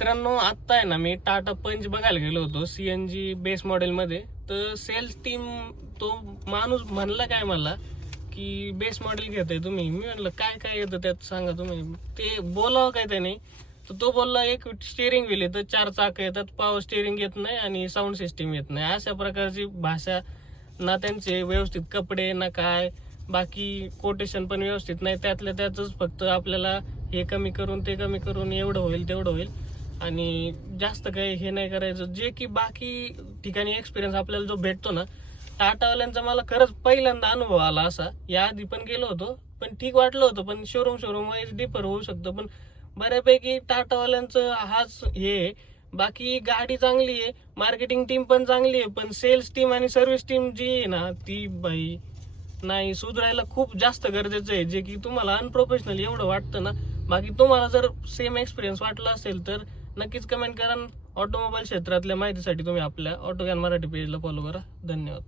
मित्रांनो, आत्ता आहे ना मी टाटा पंच बघायला गेलो होतो CNG बेस मॉडेलमध्ये. तर सेल्स टीम तो माणूस म्हणला काय मला की बेस मॉडेल घेताय तुम्ही. मी म्हणलं काय काय येतं त्यात सांगा तुम्ही. ते बोलावं काय त्याने. तर तो बोलला एक स्टिअरिंग व्हील येतं, 4 चाक येतात, पॉवर स्टिअरिंग येत नाही आणि साऊंड सिस्टीम येत नाही. अशा प्रकारची भाषा ना, त्यांचे व्यवस्थित कपडे ना काय, बाकी कोटेशन पण व्यवस्थित नाही. त्यातल्या त्यातच फक्त आपल्याला हे कमी करून ते कमी करून एवढं होईल तेवढं होईल आणि जास्त काही हे नाही करायचं. जे की बाकी ठिकाणी एक्सपिरियन्स आपल्याला जो भेटतो ना टाटावाल्यांचा, मला खरंच पहिल्यांदा अनुभव आला असा. याआधी पण गेलो होतो पण ठीक वाटलं होतं, पण शोरूम वाईज डिफर होऊ शकतं. पण बऱ्यापैकी टाटावाल्यांचं हाच हे आहे. बाकी गाडी चांगली आहे, मार्केटिंग टीम पण चांगली आहे, पण सेल्स टीम आणि सर्व्हिस टीम जी आहे ना ती बाई नाही, सुधारायला खूप जास्त गरजेचं आहे. जे की तुम्हाला अनप्रोफेशनल एवढं वाटतं ना. बाकी तुम्हाला जर सेम एक्सपिरियन्स वाटला असेल तर नक्कीच कमेंट करा. ऑटोमोबाईल क्षेत्रातल्या माहितीसाठी तुम्ही आपल्या ऑटो ज्ञान मराठी पेजला फॉलो करा. धन्यवाद.